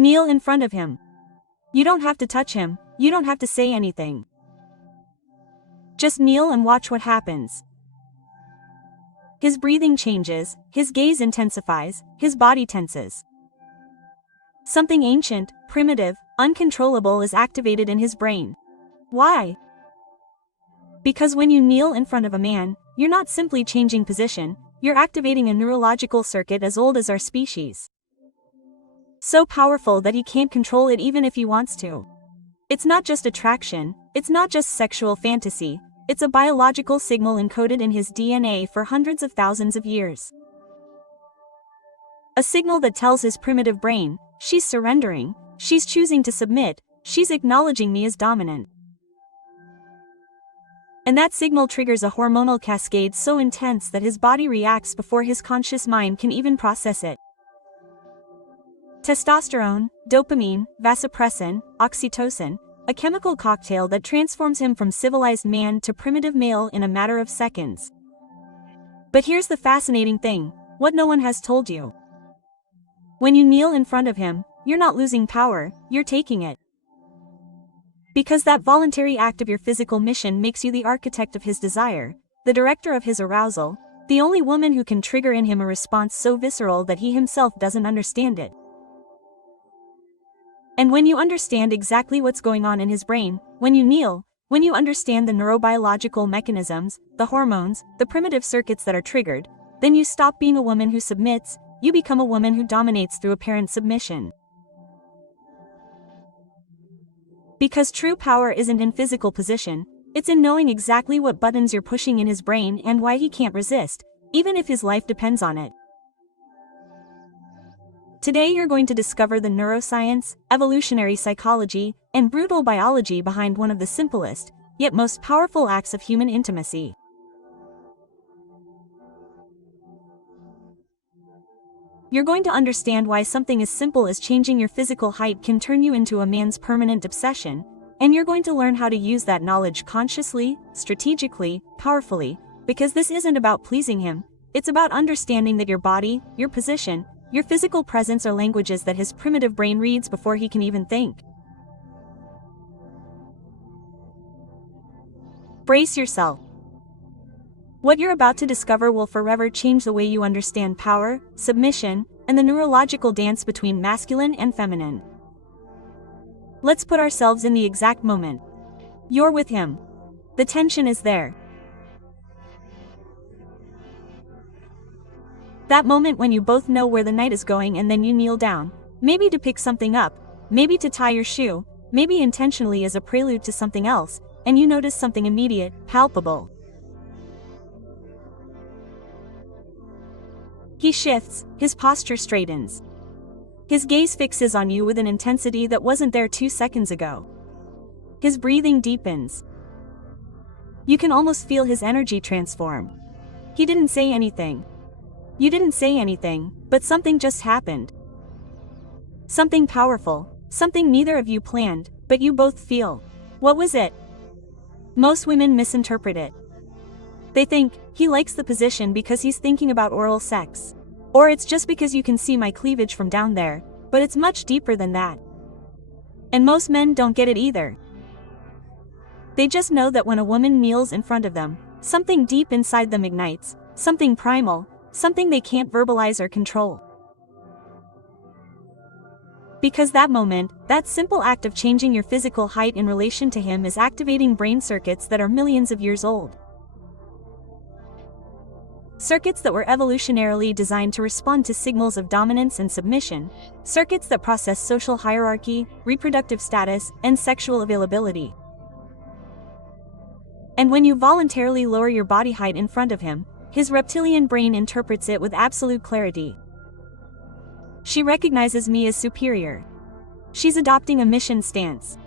Kneel in front of him. You don't have to touch him, you don't have to say anything. Just kneel and watch what happens. His breathing changes, his gaze intensifies, his body tenses. Something ancient, primitive, uncontrollable is activated in his brain. Why? Because when you kneel in front of a man, you're not simply changing position, you're activating a neurological circuit as old as our species. So powerful that he can't control it even if he wants to. It's not just attraction, it's not just sexual fantasy, it's a biological signal encoded in his DNA for hundreds of thousands of years. A signal that tells his primitive brain, she's surrendering, she's choosing to submit, she's acknowledging me as dominant. And that signal triggers a hormonal cascade so intense that his body reacts before his conscious mind can even process it. Testosterone, dopamine, vasopressin, oxytocin, a chemical cocktail that transforms him from civilized man to primitive male in a matter of seconds. But here's the fascinating thing, what no one has told you. When you kneel in front of him, you're not losing power, you're taking it. Because that voluntary act of your physical mission makes you the architect of his desire, the director of his arousal, the only woman who can trigger in him a response so visceral that he himself doesn't understand it. And when you understand exactly what's going on in his brain, when you kneel, when you understand the neurobiological mechanisms, the hormones, the primitive circuits that are triggered, then you stop being a woman who submits, you become a woman who dominates through apparent submission. Because true power isn't in physical position, it's in knowing exactly what buttons you're pushing in his brain and why he can't resist, even if his life depends on it. Today you're going to discover the neuroscience, evolutionary psychology, and brutal biology behind one of the simplest, yet most powerful acts of human intimacy. You're going to understand why something as simple as changing your physical height can turn you into a man's permanent obsession, and you're going to learn how to use that knowledge consciously, strategically, powerfully, because this isn't about pleasing him, it's about understanding that your body, your position, your physical presence are languages that his primitive brain reads before he can even think. Brace yourself. What you're about to discover will forever change the way you understand power, submission, and the neurological dance between masculine and feminine. Let's put ourselves in the exact moment. You're with him. The tension is there. That moment when you both know where the night is going and then you kneel down, maybe to pick something up, maybe to tie your shoe, maybe intentionally as a prelude to something else, and you notice something immediate, palpable. He shifts, his posture straightens. His gaze fixes on you with an intensity that wasn't there 2 seconds ago. His breathing deepens. You can almost feel his energy transform. He didn't say anything. You didn't say anything, but something just happened. Something powerful, something neither of you planned, but you both feel. What was it? Most women misinterpret it. They think, he likes the position because he's thinking about oral sex. Or it's just because you can see my cleavage from down there, but it's much deeper than that. And most men don't get it either. They just know that when a woman kneels in front of them, something deep inside them ignites, something primal, something they can't verbalize or control. Because that moment, that simple act of changing your physical height in relation to him is activating brain circuits that are millions of years old. Circuits that were evolutionarily designed to respond to signals of dominance and submission, circuits that process social hierarchy, reproductive status, and sexual availability. And when you voluntarily lower your body height in front of him, his reptilian brain interprets it with absolute clarity. She recognizes me as superior. She's adopting a mission stance.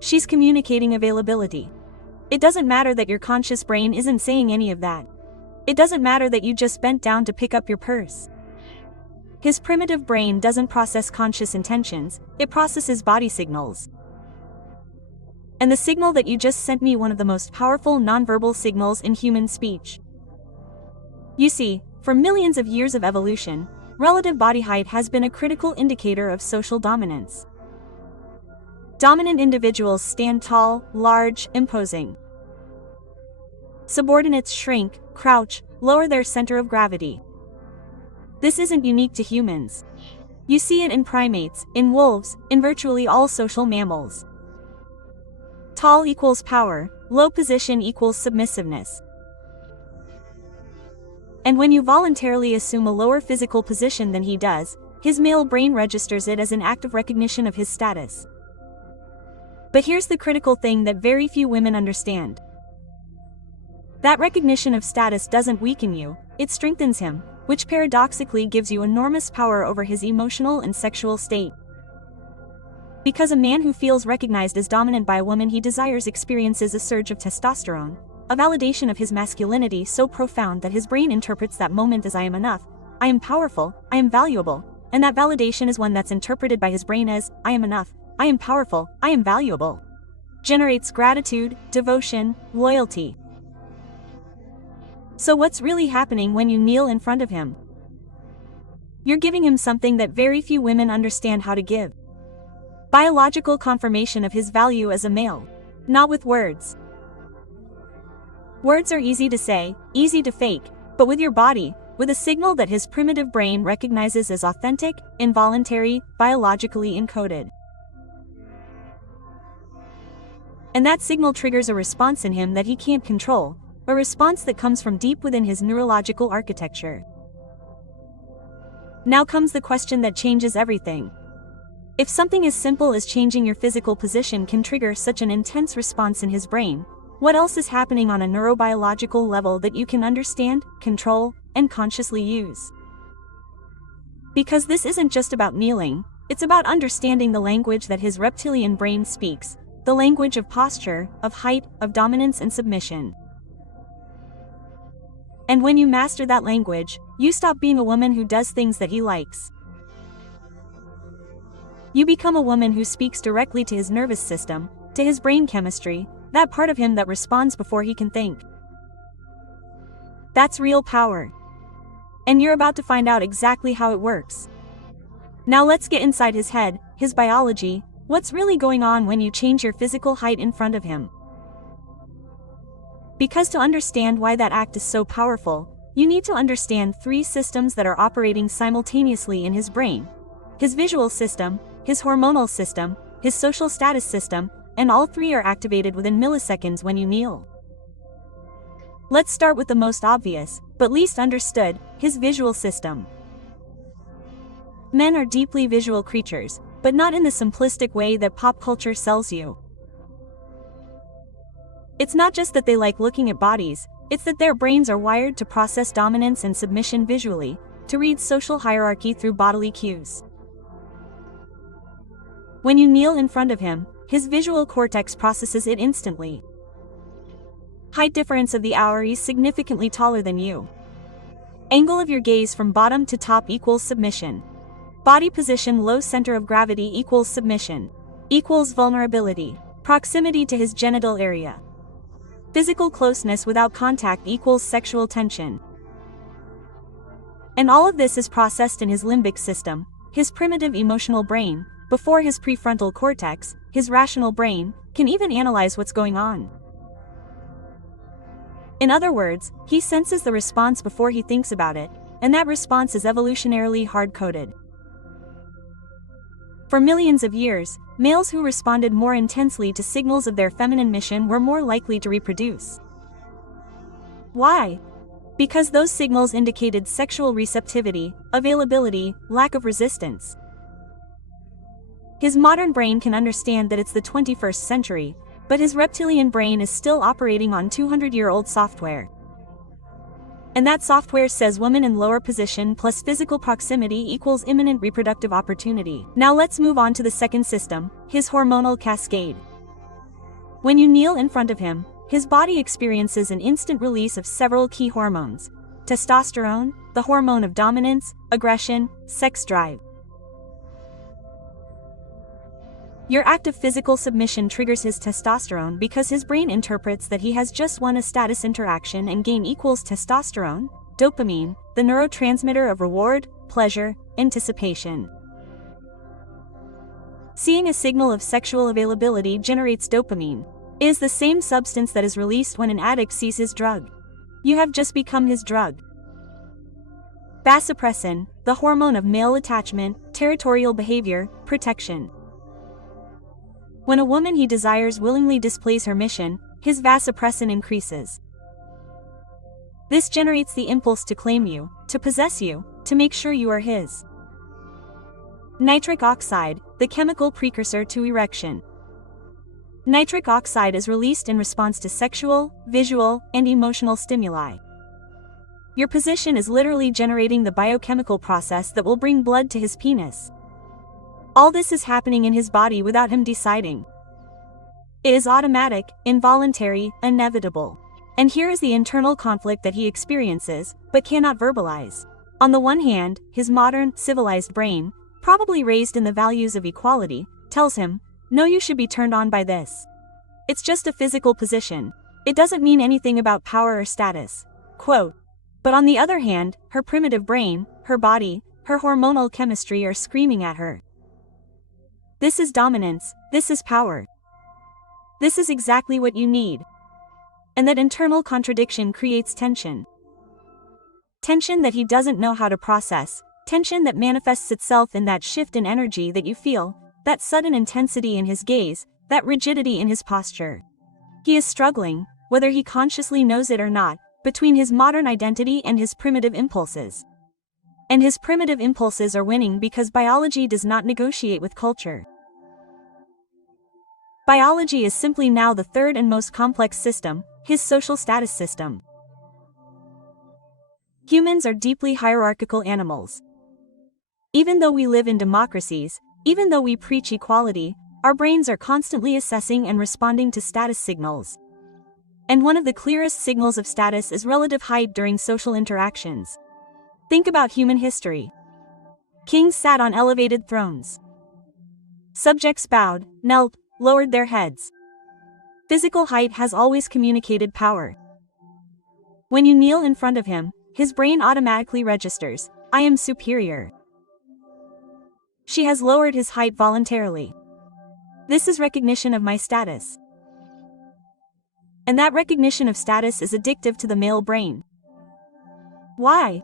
She's communicating availability. It doesn't matter that your conscious brain isn't saying any of that. It doesn't matter that you just bent down to pick up your purse. His primitive brain doesn't process conscious intentions, it processes body signals. And the signal that you just sent me, one of the most powerful nonverbal signals in human speech. You see, for millions of years of evolution, relative body height has been a critical indicator of social dominance. Dominant individuals stand tall, large, imposing. Subordinates shrink, crouch, lower their center of gravity. This isn't unique to humans. You see it in primates, in wolves, in virtually all social mammals. Tall equals power, low position equals submissiveness. And when you voluntarily assume a lower physical position than he does, his male brain registers it as an act of recognition of his status. But here's the critical thing that very few women understand. That recognition of status doesn't weaken you, it strengthens him, which paradoxically gives you enormous power over his emotional and sexual state. Because a man who feels recognized as dominant by a woman he desires experiences a surge of testosterone, a validation of his masculinity so profound that his brain interprets that moment as I am enough, I am powerful, I am valuable, and that validation is one that's interpreted by his brain as, I am enough, I am powerful, I am valuable. Generates gratitude, devotion, loyalty. So what's really happening when you kneel in front of him? You're giving him something that very few women understand how to give. Biological confirmation of his value as a male. Not with words. Words are easy to say, easy to fake, but with your body, with a signal that his primitive brain recognizes as authentic, involuntary, biologically encoded. And that signal triggers a response in him that he can't control, a response that comes from deep within his neurological architecture. Now comes the question that changes everything. If something as simple as changing your physical position can trigger such an intense response in his brain, what else is happening on a neurobiological level that you can understand, control, and consciously use? Because this isn't just about kneeling, it's about understanding the language that his reptilian brain speaks, the language of posture, of height, of dominance and submission. And when you master that language, you stop being a woman who does things that he likes. You become a woman who speaks directly to his nervous system, to his brain chemistry, that part of him that responds before he can think. That's real power. And you're about to find out exactly how it works. Now let's get inside his head, his biology, what's really going on when you change your physical height in front of him. Because to understand why that act is so powerful, you need to understand three systems that are operating simultaneously in his brain: his visual system, his hormonal system, his social status system, and all three are activated within milliseconds when you kneel. Let's start with the most obvious, but least understood, his visual system. Men are deeply visual creatures, but not in the simplistic way that pop culture sells you. It's not just that they like looking at bodies, it's that their brains are wired to process dominance and submission visually, to read social hierarchy through bodily cues. When you kneel in front of him, his visual cortex processes it instantly. Height difference of the hour: he's significantly taller than you. Angle of your gaze from bottom to top equals submission. Body position low center of gravity equals submission. Equals vulnerability. Proximity to his genital area. Physical closeness without contact equals sexual tension. And all of this is processed in his limbic system, his primitive emotional brain, before his prefrontal cortex, his rational brain, can even analyze what's going on. In other words, he senses the response before he thinks about it, and that response is evolutionarily hard-coded. For millions of years, males who responded more intensely to signals of their feminine mission were more likely to reproduce. Why? Because those signals indicated sexual receptivity, availability, lack of resistance. His modern brain can understand that it's the 21st century, but his reptilian brain is still operating on 200-year-old software. And that software says woman in lower position plus physical proximity equals imminent reproductive opportunity. Now let's move on to the second system, his hormonal cascade. When you kneel in front of him, his body experiences an instant release of several key hormones: testosterone, the hormone of dominance, aggression, sex drive. Your act of physical submission triggers his testosterone because his brain interprets that he has just won a status interaction and gain equals testosterone, dopamine, the neurotransmitter of reward, pleasure, anticipation. Seeing a signal of sexual availability generates dopamine. It is the same substance that is released when an addict sees his drug. You have just become his drug. Vasopressin, the hormone of male attachment, territorial behavior, protection. When a woman he desires willingly displays her mission, his vasopressin increases. This generates the impulse to claim you, to possess you, to make sure you are his. Nitric oxide, the chemical precursor to erection. Nitric oxide is released in response to sexual, visual, and emotional stimuli. Your position is literally generating the biochemical process that will bring blood to his penis. All this is happening in his body without him deciding. It is automatic, involuntary, inevitable. And here is the internal conflict that he experiences, but cannot verbalize. On the one hand, his modern, civilized brain, probably raised in the values of equality, tells him, no, you should be turned on by this. It's just a physical position. It doesn't mean anything about power or status. Quote. But on the other hand, her primitive brain, her body, her hormonal chemistry are screaming at her. This is dominance, this is power. This is exactly what you need. And that internal contradiction creates tension. Tension that he doesn't know how to process, tension that manifests itself in that shift in energy that you feel, that sudden intensity in his gaze, that rigidity in his posture. He is struggling, whether he consciously knows it or not, between his modern identity and his primitive impulses. And his primitive impulses are winning because biology does not negotiate with culture. Biology is simply now the third and most complex system, his social status system. Humans are deeply hierarchical animals. Even though we live in democracies, even though we preach equality, our brains are constantly assessing and responding to status signals. And one of the clearest signals of status is relative height during social interactions. Think about human history. Kings sat on elevated thrones. Subjects bowed, knelt, lowered their heads. Physical height has always communicated power. When you kneel in front of him, his brain automatically registers, I am superior. She has lowered his height voluntarily. This is recognition of my status. And that recognition of status is addictive to the male brain. Why?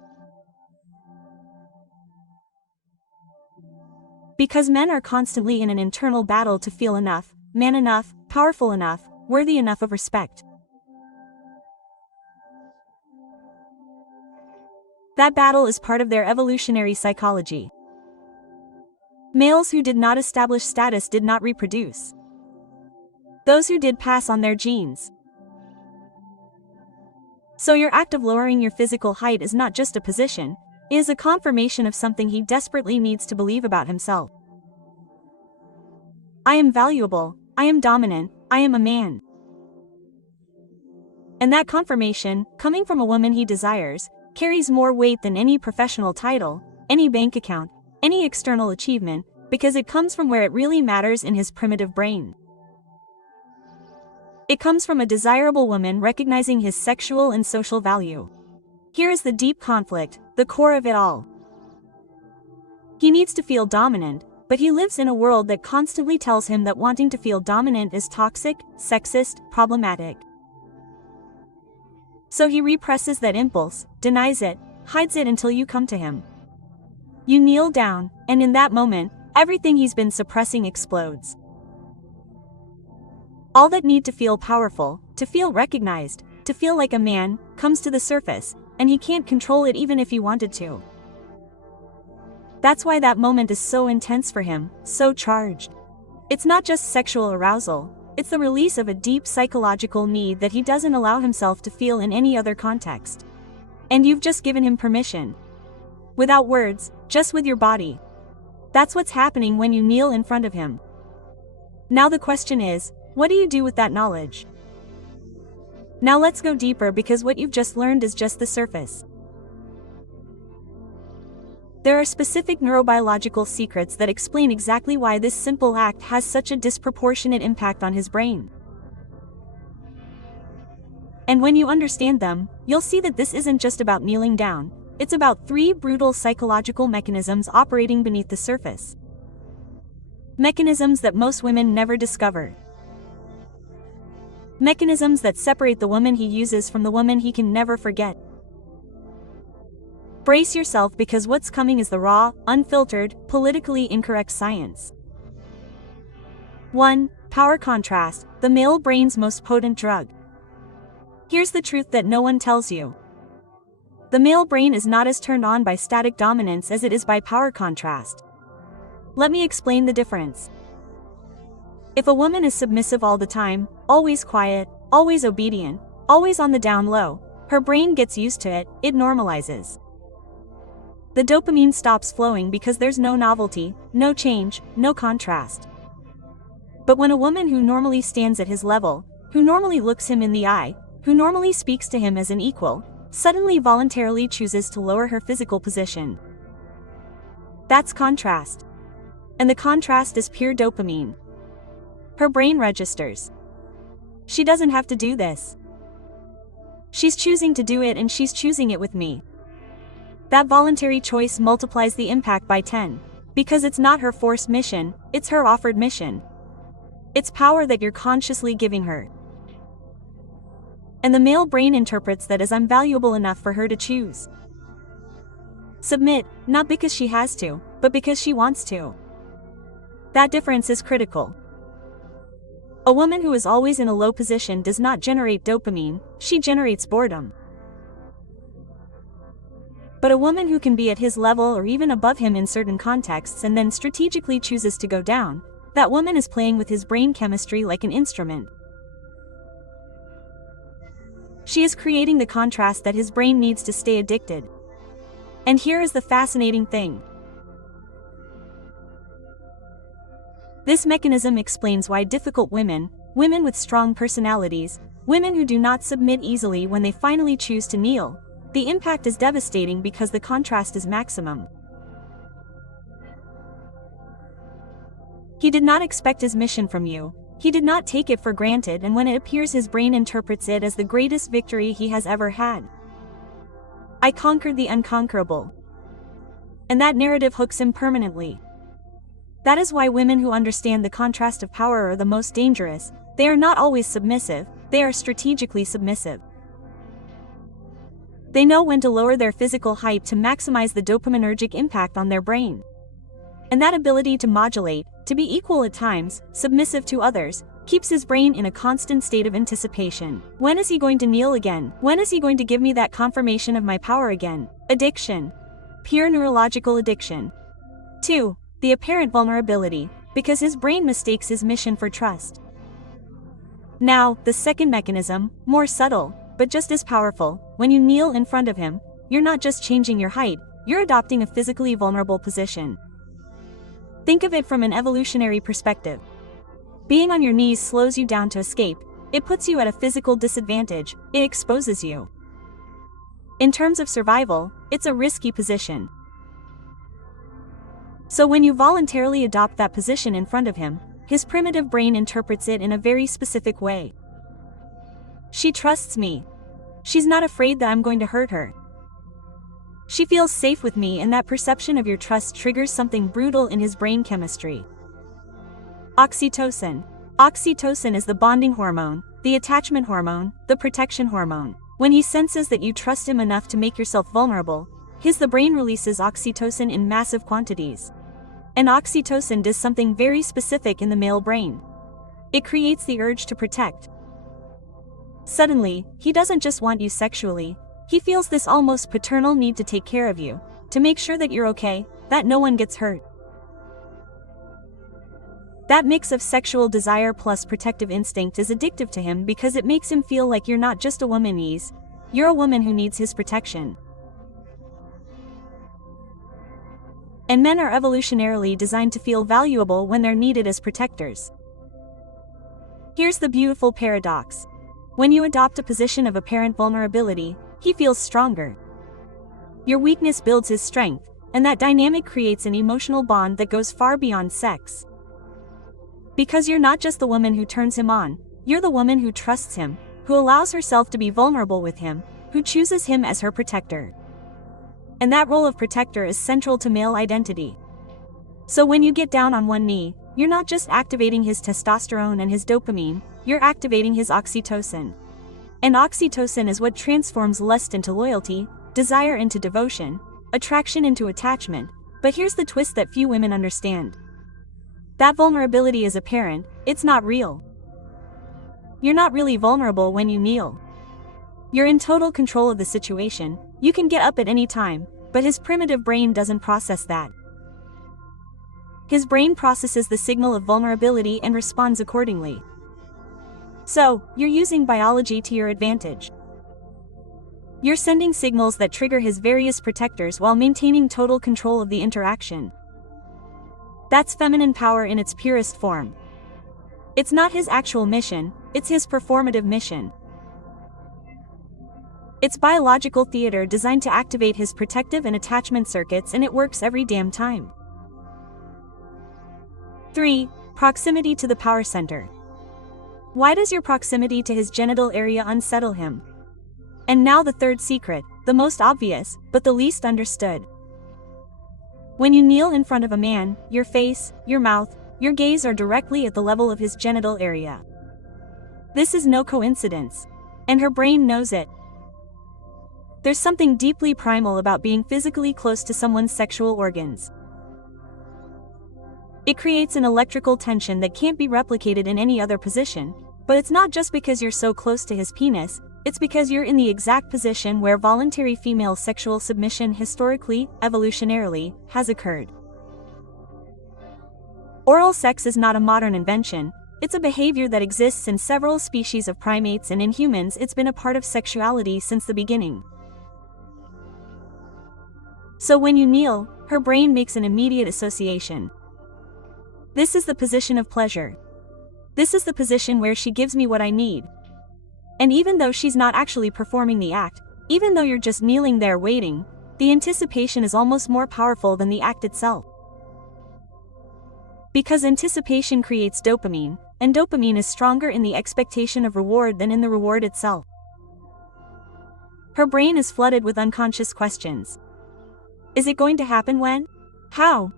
Because men are constantly in an internal battle to feel enough, man enough, powerful enough, worthy enough of respect. That battle is part of their evolutionary psychology. Males who did not establish status did not reproduce. Those who did pass on their genes. So your act of lowering your physical height is not just a position, it is a confirmation of something he desperately needs to believe about himself. I am valuable, I am dominant, I am a man. And that confirmation, coming from a woman he desires, carries more weight than any professional title, any bank account, any external achievement, because it comes from where it really matters in his primitive brain. It comes from a desirable woman recognizing his sexual and social value. Here is the deep conflict, the core of it all. He needs to feel dominant, but he lives in a world that constantly tells him that wanting to feel dominant is toxic, sexist, problematic. So he represses that impulse, denies it, hides it until you come to him. You kneel down, and in that moment, everything he's been suppressing explodes. All that need to feel powerful, to feel recognized, to feel like a man, comes to the surface, and he can't control it even if he wanted to. That's why that moment is so intense for him, so charged. It's not just sexual arousal, it's the release of a deep psychological need that he doesn't allow himself to feel in any other context. And you've just given him permission. Without words, just with your body. That's what's happening when you kneel in front of him. Now the question is, what do you do with that knowledge? Now let's go deeper because what you've just learned is just the surface. There are specific neurobiological secrets that explain exactly why this simple act has such a disproportionate impact on his brain. And when you understand them, you'll see that this isn't just about kneeling down, it's about 3 brutal psychological mechanisms operating beneath the surface. Mechanisms that most women never discover. Mechanisms that separate the woman he uses from the woman he can never forget. Brace yourself, because what's coming is the raw, unfiltered, politically incorrect science. 1. Power contrast, the male brain's most potent drug. Here's the truth that no one tells you. The male brain is not as turned on by static dominance as it is by power contrast. Let me explain the difference. If a woman is submissive all the time, always quiet, always obedient, always on the down low, her brain gets used to it, it normalizes. The dopamine stops flowing because there's no novelty, no change, no contrast. But when a woman who normally stands at his level, who normally looks him in the eye, who normally speaks to him as an equal, suddenly voluntarily chooses to lower her physical position, that's contrast. And the contrast is pure dopamine. Her brain registers. She doesn't have to do this. She's choosing to do it, and she's choosing it with me. That voluntary choice multiplies the impact by 10, because it's not her forced mission, it's her offered mission. It's power that you're consciously giving her. And the male brain interprets that as unvaluable enough for her to choose. Submit, not because she has to, but because she wants to. That difference is critical. A woman who is always in a low position does not generate dopamine, she generates boredom. But a woman who can be at his level or even above him in certain contexts and then strategically chooses to go down, that woman is playing with his brain chemistry like an instrument. She is creating the contrast that his brain needs to stay addicted. And here is the fascinating thing. This mechanism explains why difficult women, women with strong personalities, women who do not submit easily when they finally choose to kneel, the impact is devastating because the contrast is maximum. He did not expect his mission from you. He did not take it for granted, and when it appears, his brain interprets it as the greatest victory he has ever had. I conquered the unconquerable. And that narrative hooks him permanently. That is why women who understand the contrast of power are the most dangerous. They are not always submissive, they are strategically submissive. They know when to lower their physical hype to maximize the dopaminergic impact on their brain. And that ability to modulate, to be equal at times, submissive to others, keeps his brain in a constant state of anticipation. When is he going to kneel again? When is he going to give me that confirmation of my power again? Addiction. Pure neurological addiction. 2. The apparent vulnerability, because his brain mistakes his mission for trust. Now, the second mechanism, more subtle, but just as powerful. When you kneel in front of him, you're not just changing your height, you're adopting a physically vulnerable position. Think of it from an evolutionary perspective. Being on your knees slows you down to escape, it puts you at a physical disadvantage, it exposes you. In terms of survival, it's a risky position. So when you voluntarily adopt that position in front of him, his primitive brain interprets it in a very specific way. She trusts me. She's not afraid that I'm going to hurt her. She feels safe with me, and that perception of your trust triggers something brutal in his brain chemistry. Oxytocin. Oxytocin is the bonding hormone, the attachment hormone, the protection hormone. When he senses that you trust him enough to make yourself vulnerable, the brain releases oxytocin in massive quantities. And oxytocin does something very specific in the male brain. It creates the urge to protect. Suddenly, he doesn't just want you sexually, he feels this almost paternal need to take care of you, to make sure that you're okay, that no one gets hurt. That mix of sexual desire plus protective instinct is addictive to him because it makes him feel like you're not just a woman you're a woman who needs his protection. And men are evolutionarily designed to feel valuable when they're needed as protectors. Here's the beautiful paradox. When you adopt a position of apparent vulnerability, he feels stronger. Your weakness builds his strength, and that dynamic creates an emotional bond that goes far beyond sex. Because you're not just the woman who turns him on, you're the woman who trusts him, who allows herself to be vulnerable with him, who chooses him as her protector. And that role of protector is central to male identity. So when you get down on one knee, you're not just activating his testosterone and his dopamine, you're activating his oxytocin. And oxytocin is what transforms lust into loyalty, desire into devotion, attraction into attachment. But here's the twist that few women understand. That vulnerability is apparent, it's not real. You're not really vulnerable when you kneel. You're in total control of the situation, you can get up at any time, but his primitive brain doesn't process that. His brain processes the signal of vulnerability and responds accordingly. So, you're using biology to your advantage. You're sending signals that trigger his various protectors while maintaining total control of the interaction. That's feminine power in its purest form. It's not his actual mission, it's his performative mission. It's biological theater designed to activate his protective and attachment circuits, and it works every damn time. 3. Proximity to the power center. Why does your proximity to his genital area unsettle him? And now the third secret, the most obvious, but the least understood. When you kneel in front of a man, your face, your mouth, your gaze are directly at the level of his genital area. This is no coincidence. And her brain knows it. There's something deeply primal about being physically close to someone's sexual organs. It creates an electrical tension that can't be replicated in any other position, but it's not just because you're so close to his penis, it's because you're in the exact position where voluntary female sexual submission historically, evolutionarily, has occurred. Oral sex is not a modern invention, it's a behavior that exists in several species of primates, and in humans it's been a part of sexuality since the beginning. So when you kneel, her brain makes an immediate association. This is the position of pleasure. This is the position where she gives me what I need. And even though she's not actually performing the act, even though you're just kneeling there waiting, the anticipation is almost more powerful than the act itself. Because anticipation creates dopamine, and dopamine is stronger in the expectation of reward than in the reward itself. Her brain is flooded with unconscious questions. Is it going to happen when? How?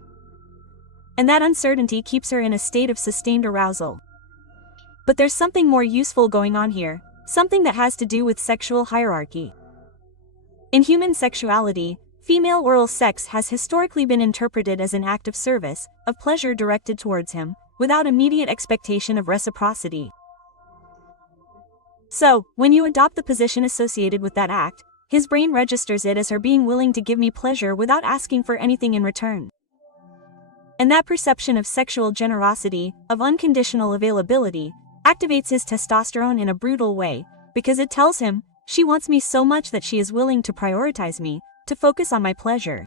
And that uncertainty keeps her in a state of sustained arousal. But there's something more useful going on here, something that has to do with sexual hierarchy. In human sexuality, female oral sex has historically been interpreted as an act of service, of pleasure directed towards him, without immediate expectation of reciprocity. So, when you adopt the position associated with that act, his brain registers it as her being willing to give me pleasure without asking for anything in return. And that perception of sexual generosity, of unconditional availability, activates his testosterone in a brutal way, because it tells him, she wants me so much that she is willing to prioritize me, to focus on my pleasure.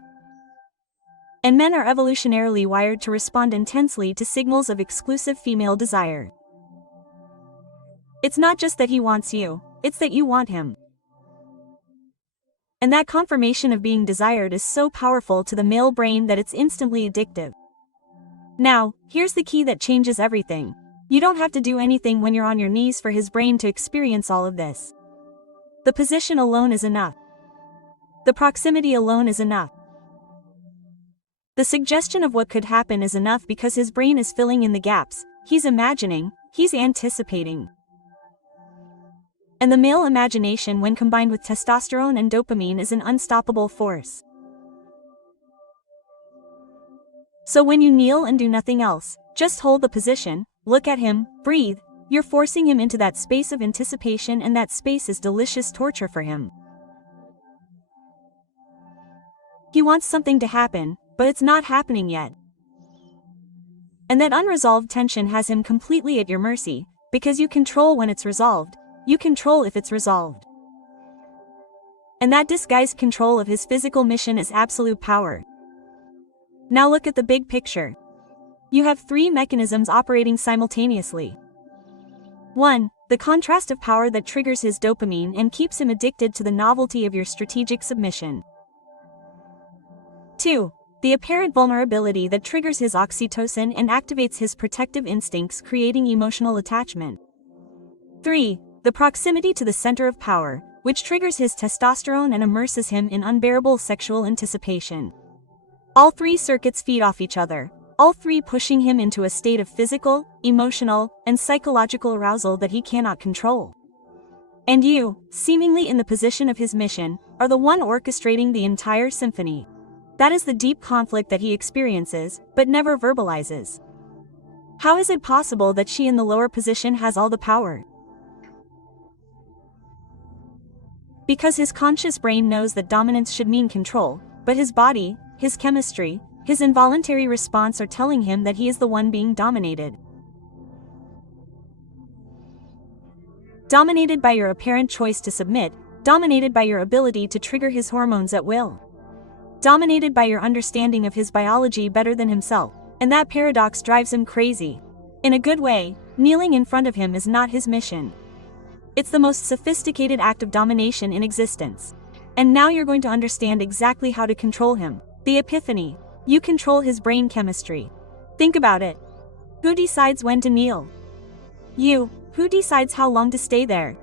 And men are evolutionarily wired to respond intensely to signals of exclusive female desire. It's not just that he wants you, it's that you want him. And that confirmation of being desired is so powerful to the male brain that it's instantly addictive. Now, here's the key that changes everything. You don't have to do anything when you're on your knees for his brain to experience all of this. The position alone is enough. The proximity alone is enough. The suggestion of what could happen is enough because his brain is filling in the gaps, he's imagining, he's anticipating. And the male imagination, when combined with testosterone and dopamine, is an unstoppable force. So when you kneel and do nothing else, just hold the position, look at him, breathe, you're forcing him into that space of anticipation, and that space is delicious torture for him. He wants something to happen, but it's not happening yet. And that unresolved tension has him completely at your mercy, because you control when it's resolved, you control if it's resolved. And that disguised control of his physical mission is absolute power. Now look at the big picture. You have three mechanisms operating simultaneously. 1. The contrast of power that triggers his dopamine and keeps him addicted to the novelty of your strategic submission. 2. The apparent vulnerability that triggers his oxytocin and activates his protective instincts, creating emotional attachment. 3. The proximity to the center of power, which triggers his testosterone and immerses him in unbearable sexual anticipation. All three circuits feed off each other, all three pushing him into a state of physical, emotional, and psychological arousal that he cannot control. And you, seemingly in the position of his mission, are the one orchestrating the entire symphony. That is the deep conflict that he experiences, but never verbalizes. How is it possible that she in the lower position has all the power? Because his conscious brain knows that dominance should mean control, but his body, his chemistry, his involuntary response are telling him that he is the one being dominated. Dominated by your apparent choice to submit, dominated by your ability to trigger his hormones at will. Dominated by your understanding of his biology better than himself, and that paradox drives him crazy. In a good way, kneeling in front of him is not his mission. It's the most sophisticated act of domination in existence. And now you're going to understand exactly how to control him. The epiphany. You control his brain chemistry. Think about it. Who decides when to kneel? You. Who decides how long to stay there?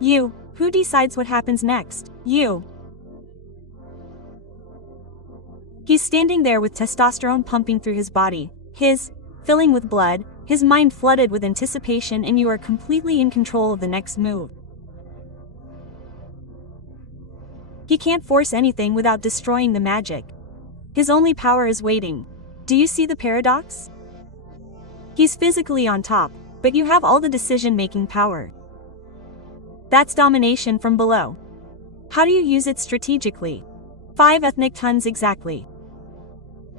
You. Who decides what happens next? You. He's standing there with testosterone pumping through his body, filling with blood, his mind flooded with anticipation, and you are completely in control of the next move. He can't force anything without destroying the magic. His only power is waiting. Do you see the paradox? He's physically on top, but you have all the decision-making power. That's domination from below. How do you use it strategically? 5 ethnic tons exactly.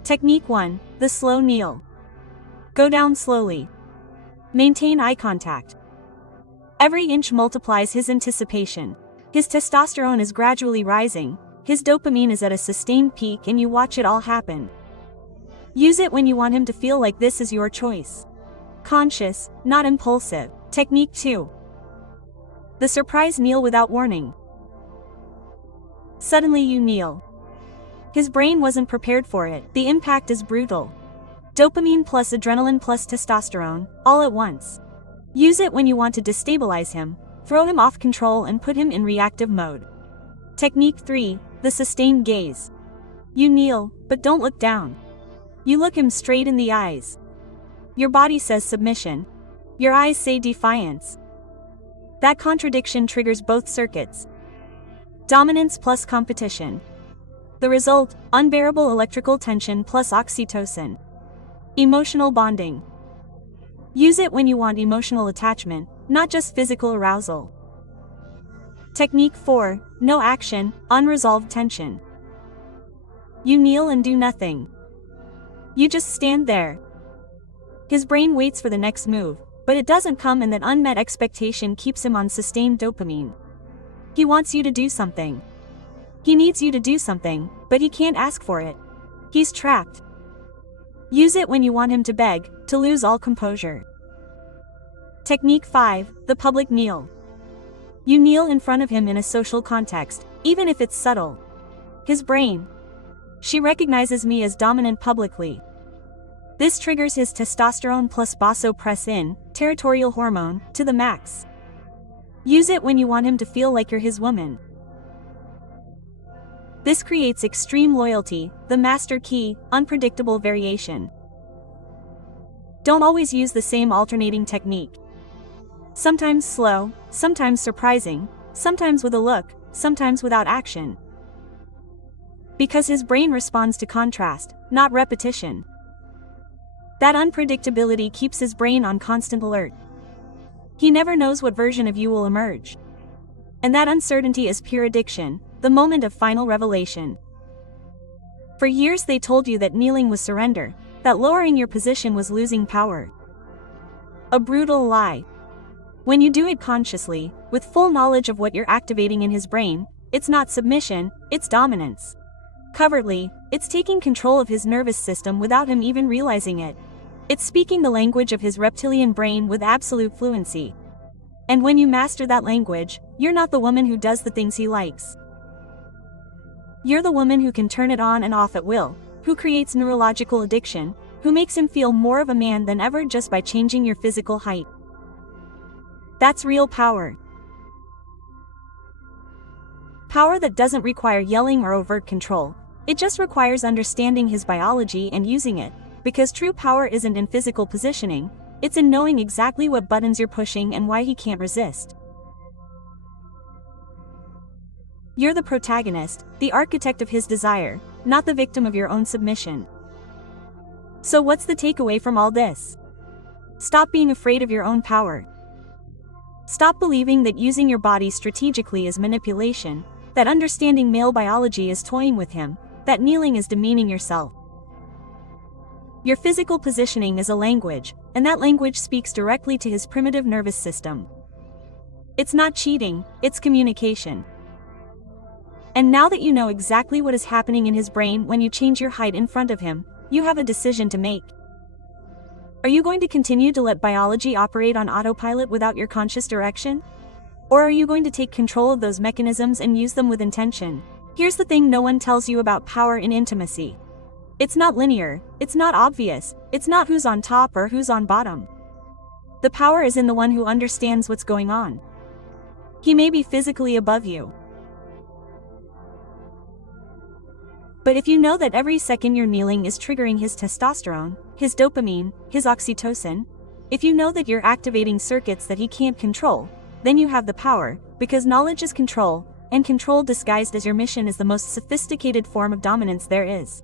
Technique 1, the slow kneel. Go down slowly. Maintain eye contact. Every inch multiplies his anticipation. His testosterone is gradually rising, his dopamine is at a sustained peak, and you watch it all happen. Use it when you want him to feel like this is your choice. Conscious, not impulsive. Technique 2. The surprise kneel without warning. Suddenly you kneel. His brain wasn't prepared for it. The impact is brutal. Dopamine plus adrenaline plus testosterone, all at once. Use it when you want to destabilize him, throw him off control, and put him in reactive mode. Technique 3, the sustained gaze. You kneel, but don't look down. You look him straight in the eyes. Your body says submission. Your eyes say defiance. That contradiction triggers both circuits. Dominance plus competition. The result, unbearable electrical tension plus oxytocin. Emotional bonding. Use it when you want emotional attachment, not just physical arousal. Technique 4, no action, unresolved tension. You kneel and do nothing. You just stand there. His brain waits for the next move, but it doesn't come, and that unmet expectation keeps him on sustained dopamine. He wants you to do something. He needs you to do something, but he can't ask for it. He's trapped. Use it when you want him to beg, to lose all composure. Technique 5, the public kneel. You kneel in front of him in a social context, even if it's subtle. His brain. She recognizes me as dominant publicly. This triggers his testosterone plus vasopressin, territorial hormone, to the max. Use it when you want him to feel like you're his woman. This creates extreme loyalty, the master key, unpredictable variation. Don't always use the same alternating technique. Sometimes slow, sometimes surprising, sometimes with a look, sometimes without action. Because his brain responds to contrast, not repetition. That unpredictability keeps his brain on constant alert. He never knows what version of you will emerge. And that uncertainty is pure addiction, the moment of final revelation. For years they told you that kneeling was surrender, that lowering your position was losing power. A brutal lie. When you do it consciously, with full knowledge of what you're activating in his brain, it's not submission, it's dominance. Covertly, it's taking control of his nervous system without him even realizing it. It's speaking the language of his reptilian brain with absolute fluency. And when you master that language, you're not the woman who does the things he likes. You're the woman who can turn it on and off at will, who creates neurological addiction, who makes him feel more of a man than ever just by changing your physical height. That's real power. Power that doesn't require yelling or overt control. It just requires understanding his biology and using it, because true power isn't in physical positioning, it's in knowing exactly what buttons you're pushing and why he can't resist. You're the protagonist, the architect of his desire, not the victim of your own submission. So what's the takeaway from all this? Stop being afraid of your own power. Stop believing that using your body strategically is manipulation, that understanding male biology is toying with him, that kneeling is demeaning yourself. Your physical positioning is a language, and that language speaks directly to his primitive nervous system. It's not cheating, it's communication. And now that you know exactly what is happening in his brain when you change your height in front of him, you have a decision to make. Are you going to continue to let biology operate on autopilot without your conscious direction? Or are you going to take control of those mechanisms and use them with intention? Here's the thing no one tells you about power in intimacy. It's not linear, it's not obvious, it's not who's on top or who's on bottom. The power is in the one who understands what's going on. He may be physically above you. But if you know that every second you're kneeling is triggering his testosterone, his dopamine, his oxytocin, if you know that you're activating circuits that he can't control, then you have the power, because knowledge is control, and control disguised as your mission is the most sophisticated form of dominance there is.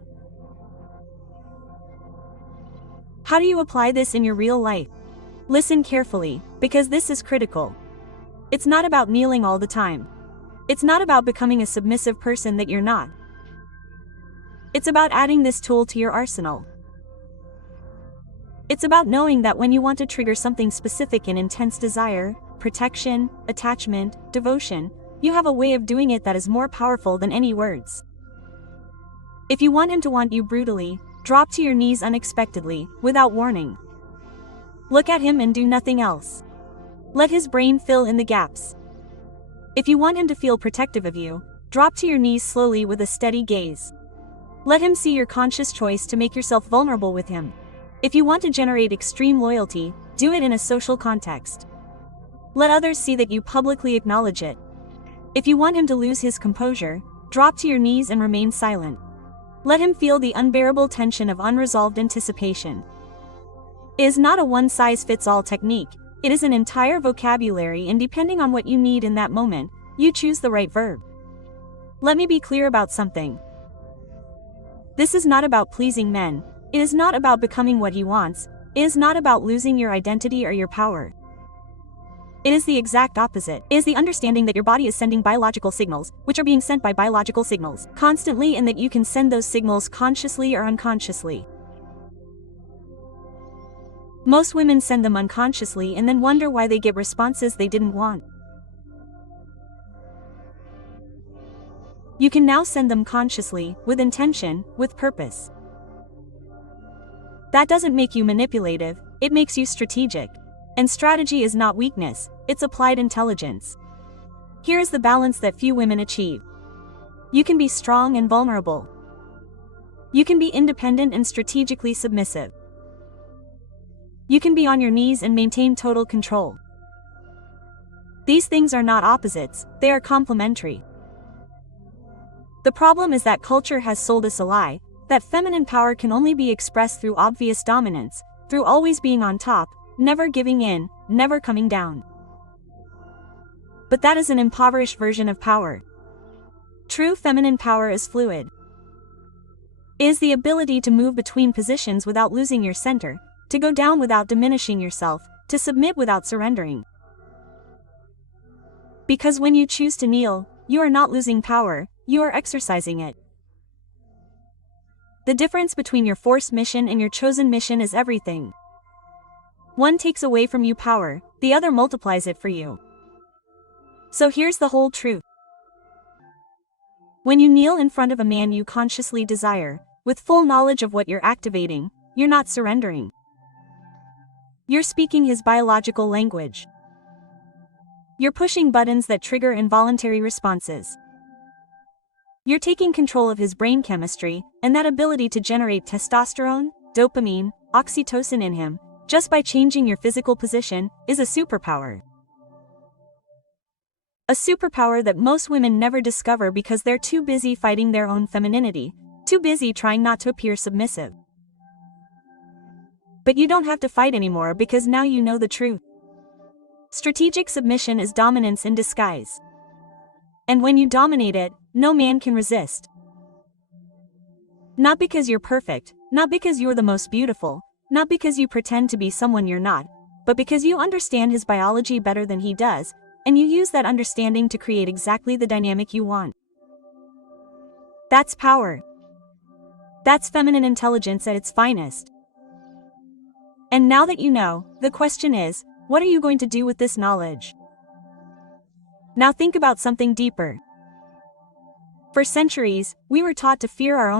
How do you apply this in your real life? Listen carefully, because this is critical. It's not about kneeling all the time. It's not about becoming a submissive person that you're not. It's about adding this tool to your arsenal. It's about knowing that when you want to trigger something specific in intense desire, protection, attachment, devotion, you have a way of doing it that is more powerful than any words. If you want him to want you brutally, drop to your knees unexpectedly, without warning. Look at him and do nothing else. Let his brain fill in the gaps. If you want him to feel protective of you, drop to your knees slowly with a steady gaze. Let him see your conscious choice to make yourself vulnerable with him. If you want to generate extreme loyalty, do it in a social context. Let others see that you publicly acknowledge it. If you want him to lose his composure, drop to your knees and remain silent. Let him feel the unbearable tension of unresolved anticipation. It is not a one-size-fits-all technique, it is an entire vocabulary, and depending on what you need in that moment, you choose the right verb. Let me be clear about something. This is not about pleasing men, it is not about becoming what he wants, it is not about losing your identity or your power. It is the exact opposite. It is the understanding that your body is sending biological signals, which are being sent by biological signals, constantly, and that you can send those signals consciously or unconsciously. Most women send them unconsciously and then wonder why they get responses they didn't want. You can now send them consciously, with intention, with purpose. That doesn't make you manipulative, it makes you strategic. And strategy is not weakness, it's applied intelligence. Here is the balance that few women achieve. You can be strong and vulnerable. You can be independent and strategically submissive. You can be on your knees and maintain total control. These things are not opposites, they are complementary. The problem is that culture has sold us a lie, that feminine power can only be expressed through obvious dominance, through always being on top, never giving in, never coming down. But that is an impoverished version of power. True feminine power is fluid. It is the ability to move between positions without losing your center, to go down without diminishing yourself, to submit without surrendering. Because when you choose to kneel, you are not losing power, you are exercising it. The difference between your forced mission and your chosen mission is everything. One takes away from you power, the other multiplies it for you. So here's the whole truth. When you kneel in front of a man you consciously desire, with full knowledge of what you're activating, you're not surrendering. You're speaking his biological language. You're pushing buttons that trigger involuntary responses. You're taking control of his brain chemistry, and that ability to generate testosterone, dopamine, oxytocin in him, just by changing your physical position, is a superpower. A superpower that most women never discover because they're too busy fighting their own femininity, too busy trying not to appear submissive. But you don't have to fight anymore because now you know the truth. Strategic submission is dominance in disguise. And when you dominate it, no man can resist. Not because you're perfect, not because you're the most beautiful, not because you pretend to be someone you're not, but because you understand his biology better than he does, and you use that understanding to create exactly the dynamic you want. That's power. That's feminine intelligence at its finest. And now that you know, the question is, what are you going to do with this knowledge? Now think about something deeper. For centuries, we were taught to fear our own